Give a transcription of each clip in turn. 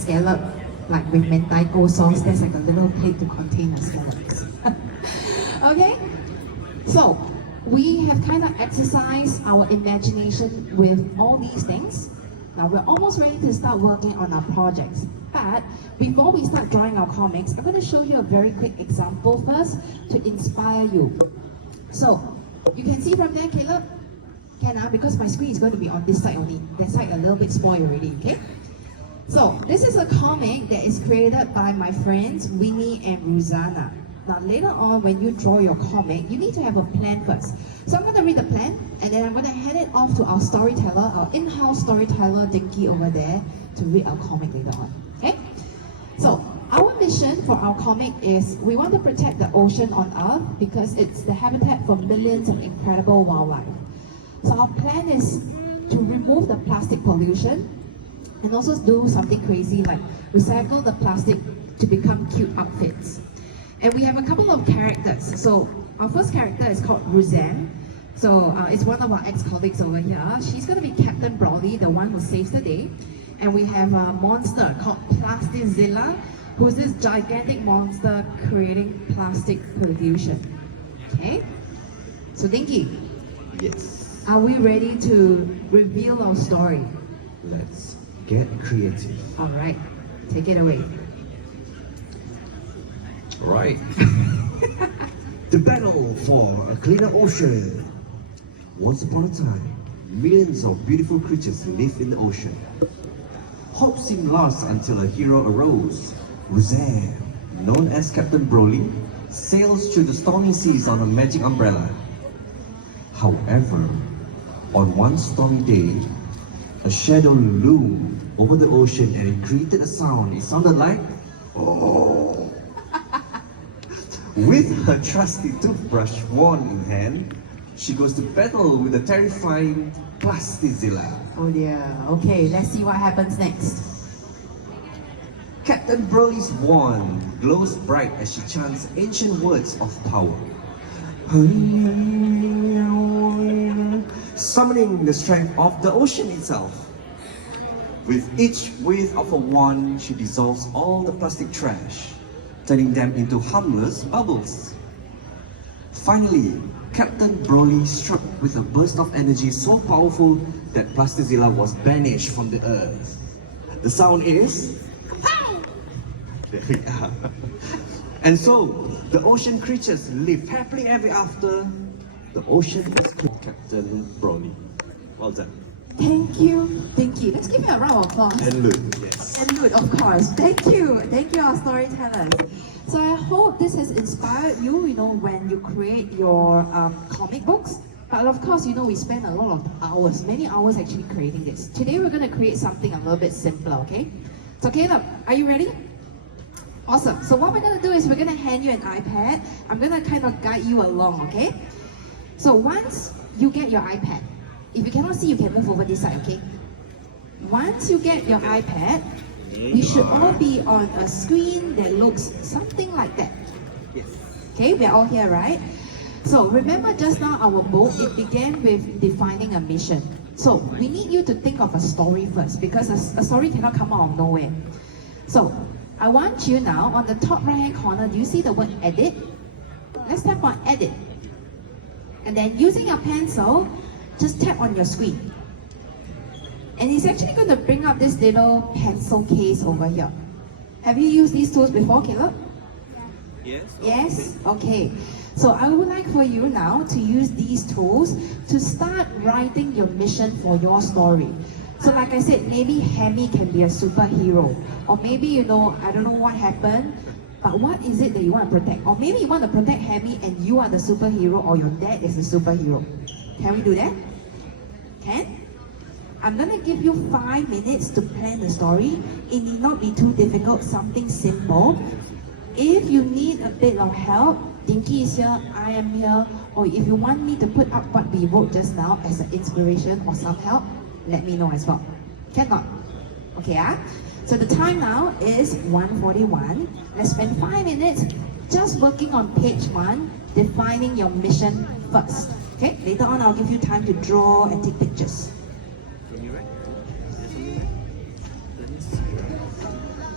scallop, like with mentaiko sauce. There's like a little plate to contain the scallops. Okay, so we have kind of exercised our imagination with all these things. Now we're almost ready to start working on our projects. But before we start drawing our comics, I'm going to show you a very quick example first to inspire you. So you can see from there, Caleb? Because my screen is going to be on this side only. That side a little bit spoiled already, okay? So this is a comic that is created by my friends Winnie and Rosanna. Now later on, when you draw your comic, you need to have a plan first. So I'm going to read the plan, and then I'm going to hand it off to our storyteller, our in-house storyteller, Dinky over there, to read our comic later on. Okay? So our mission for our comic is we want to protect the ocean on Earth because it's the habitat for millions of incredible wildlife. So our plan is to remove the plastic pollution and also do something crazy like recycle the plastic to become cute outfits. And we have a couple of characters. So our first character is called Roseanne. So it's one of our ex-colleagues over here. She's going to be Captain Brawley, the one who saves the day. And we have a monster called Plasticzilla, who's this gigantic monster creating plastic pollution. Okay? So Dinky. Yes. Are we ready to reveal our story? Let's get creative. All right, take it away. Right. The battle for a cleaner ocean. Once upon a time, millions of beautiful creatures lived in the ocean. Hope seemed lost until a hero arose. Roseanne, known as Captain Brawley, sails through the stormy seas on a magic umbrella. However, on one stormy day, a shadow loomed over the ocean and it created a sound. It sounded like, oh. With her trusty toothbrush wand in hand, she goes to battle with the terrifying Plasticzilla. Oh dear. Okay, let's see what happens next. Captain Brawley's wand glows bright as she chants ancient words of power, summoning the strength of the ocean itself. With each wave of a wand, she dissolves all the plastic trash, turning them into harmless bubbles. Finally, Captain Brawley struck with a burst of energy so powerful that Plasticzilla was banished from the earth. The sound is... There we are. And so, the ocean creatures live happily ever after. The ocean is called Captain Brawley. Well done. Thank you, Dinky. Let's give you a round of applause. And Lud, yes. And Lud, of course. Thank you, our storytellers. So I hope this has inspired you, when you create your comic books. But of course, we spend a lot of hours, many hours actually creating this. Today we're going to create something a little bit simpler, okay? So Caleb, are you ready? Awesome. So what we're going to do is we're going to hand you an iPad. I'm going to kind of guide you along, okay? So once you get your iPad, if you cannot see, you can move over this side, okay? Once you get your iPad, you should all be on a screen that looks something like that. Yes. Okay, we're all here, right? So remember just now our book, it began with defining a mission. So we need you to think of a story first because a story cannot come out of nowhere. So I want you now, on the top right hand corner, do you see the word edit? Let's tap on edit. And then using your pencil, just tap on your screen. And it's actually going to bring up this little pencil case over here. Have you used these tools before, Caleb? Yes. Yes? Okay. So I would like for you now to use these tools to start writing your mission for your story. So like I said, maybe Hammy can be a superhero. Or maybe, I don't know what happened, but what is it that you want to protect? Or maybe you want to protect Hammy and you are the superhero or your dad is the superhero. Can we do that? Can? I'm going to give you 5 minutes to plan the story. It need not be too difficult, something simple. If you need a bit of help, Dinky is here, I am here, or if you want me to put up what we wrote just now as an inspiration or some help, let me know as well. Cannot? Okay, So the time now is 1:41. Let's spend 5 minutes just working on page 1, defining your mission first. Okay, later on I'll give you time to draw and take pictures.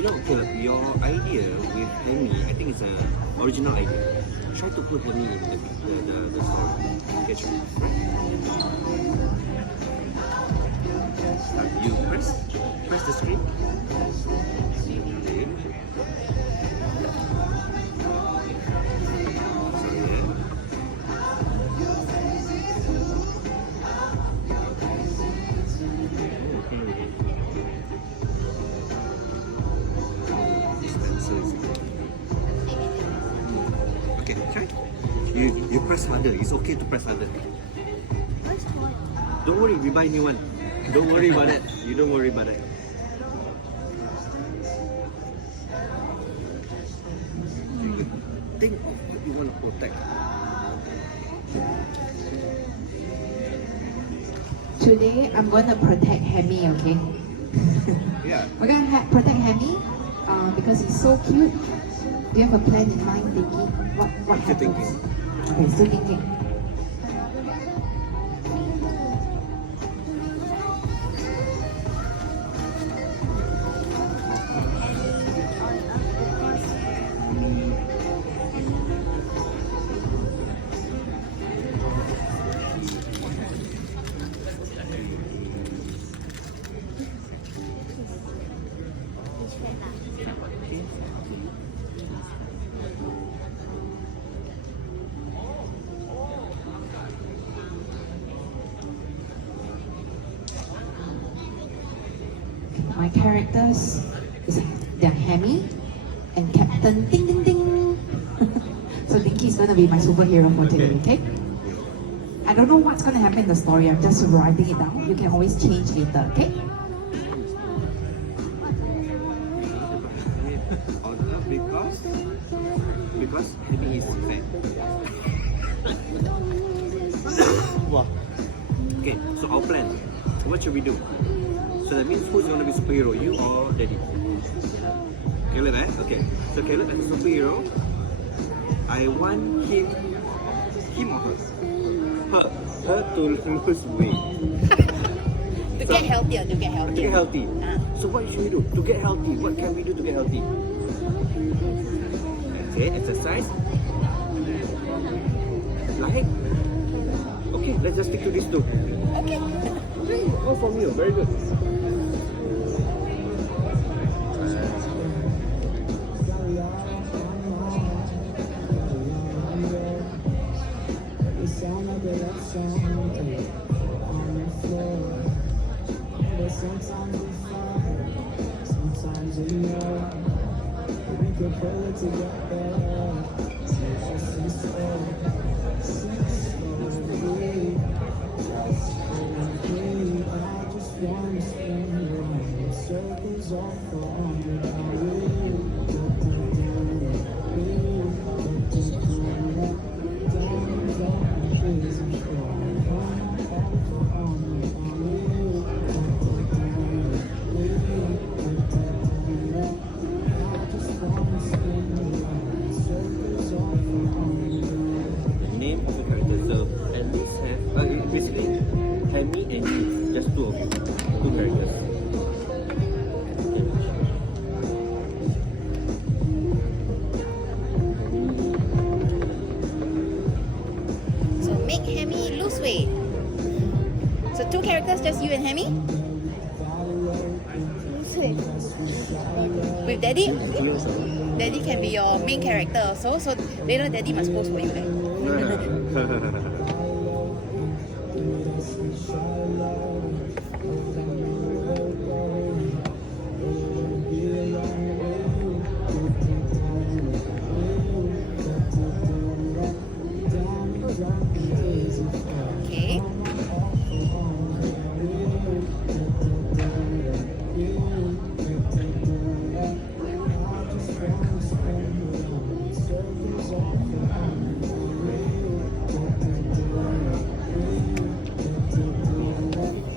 You know, okay, your idea with Hemi, I think it's an original idea. Try to put Hemi in the story. Okay, try. You press the screen. Okay. Sorry, yeah. Okay, try. You press harder. It's okay to press harder. Don't worry, we buy new one. Don't worry about that. You don't worry about that. Think of what you want to protect. Today, I'm going to protect Hemi, okay? Yeah. We're going to protect Hemi because he's so cute. Do you have a plan in mind, Dinky? What Still happens? thinking. Okay, still thinking. My characters they're Hemi and Captain Ding Ding Ding. So Dinky is gonna be my superhero for today, okay? I don't know what's gonna happen in the story. I'm just writing it down. You can always change later, okay? Because Hemi is fat. Wow. Okay, so our plan. What should we do? So that means who's gonna be superhero, you or Daddy? Caleb, eh? Okay. So Caleb as a superhero, I want him or her? Her to lose weight. To get healthy or to get To healthy? get healthy. So what should we do? To get healthy, what can we do to get healthy? Okay, exercise. Like? Okay, let's just stick to these two. Okay. Okay, all from you. Very good. Sometimes we know we could pull it together. Just I just wanna spin around circles all around Name of the character. So at least have basically Hemi and you, just two of you, two characters. So make Hemi lose weight. So two characters, just you and Hemi? Lose weight. With Daddy? Daddy can be your main character also. So later Daddy must pose for you then. Okay.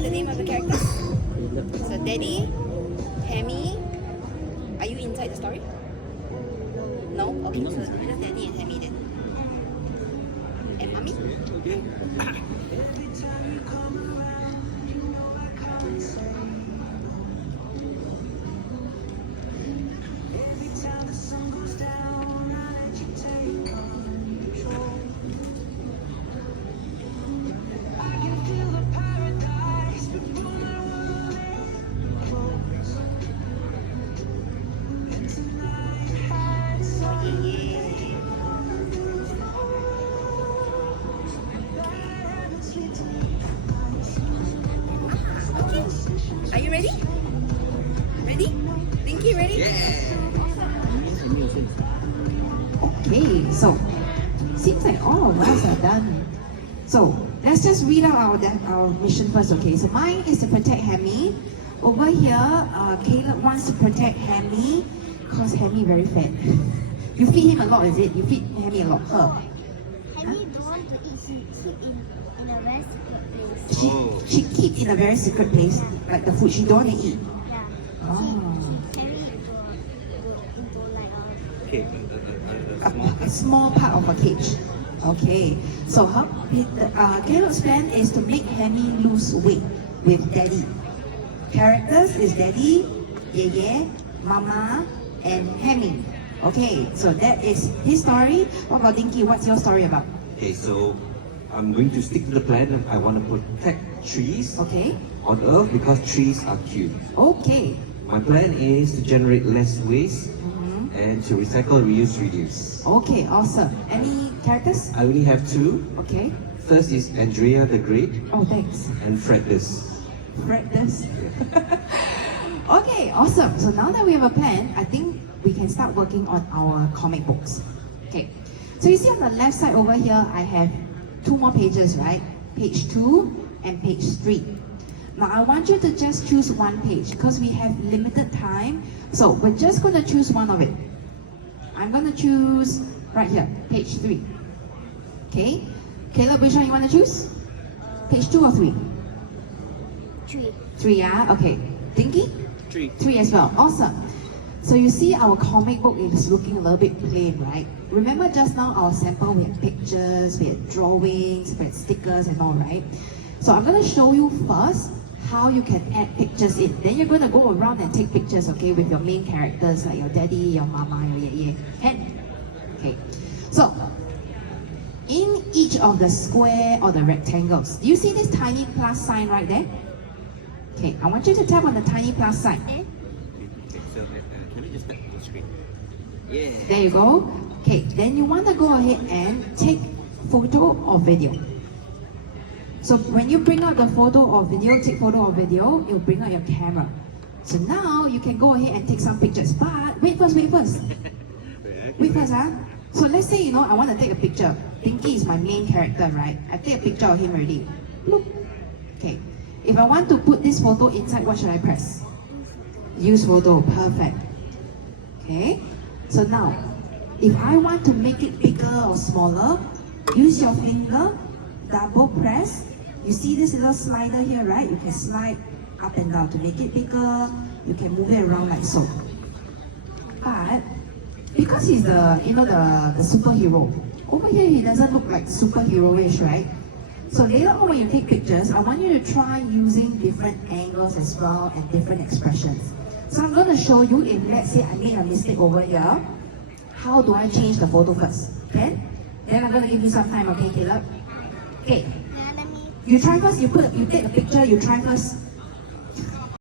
write the name of the characters? So Daddy, Hammy. Are you inside the story? No? Okay, so just Daddy and Hammy then. And Mommy? Okay. Are you ready? Ready? Dinky, ready? Okay, so seems like all of us are done. So let's just read out our mission first, okay? So mine is to protect Hammy. Over here, Caleb wants to protect Hammy because Hammy very fat. You feed him a lot, is it? You feed Hammy a lot. Her. Henny don't want to eat. She keep in a very secret place. She keep in a very secret place, like the food she don't want to eat. Yeah. Oh. She carry into like Okay, A small part of a cage. Okay, so Caleb's plan is to make Hammy lose weight with Daddy. Characters is Daddy, Yeye, Mama, and Hammy. Okay, so that is his story. What about Dinky? What's your story about? Okay, so I'm going to stick to the plan. I want to protect trees Okay, on Earth because trees are cute. okay. My plan is to generate less waste and to recycle, reuse, reduce. Okay, awesome. Any characters? I only have two. Okay. First is Andrea the Great Oh, thanks. and Fredless. Read this. Okay, awesome. So now that we have a plan, I think we can start working on our comic books. Okay. So you see on the left side over here, I have two more pages, right? Page 2 and page 3. Now I want you to just choose one page because we have limited time. So we're just going to choose one of it. I'm going to choose right here, page 3. Okay. Caleb, which one you want to choose? Page 2 or 3? tree. 3, yeah? Okay. Dinky? 3. 3 as well. Awesome. So you see our comic book is looking a little bit plain, right? Remember just now our sample, we had pictures, we had drawings, we had stickers and all, right? So I'm going to show you first how you can add pictures in. Then you're going to go around and take pictures, okay, with your main characters like your daddy, your mama, your yeye. Okay. So, in each of the square or the rectangles, do you see this tiny plus sign right there? Okay, I want you to tap on the tiny plus sign. Then Okay, so can I just tap on the screen? Yeah. There you go. Okay, then you want to go ahead and take photo or video. So when you bring out the photo or video, take photo or video, it'll bring out your camera. So now you can go ahead and take some pictures. But wait first. Wait first, huh? So let's say, I want to take a picture. Dinky is my main character, right? I take a picture of him already. Look. Okay. If I want to put this photo inside, what should I press? Use photo. Perfect. Okay. So now, if I want to make it bigger or smaller, use your finger, double press. You see this little slider here, right? You can slide up and down to make it bigger. You can move it around like so. But because he's the superhero, over here he doesn't look like superhero-ish, right? So later on when you take pictures, I want you to try using different angles as well and different expressions. So I'm going to show you if let's say I made a mistake over here, how do I change the photo first? Okay? Then I'm going to give you some time, okay, Caleb? Okay, let me you try first, you take a picture, you try first.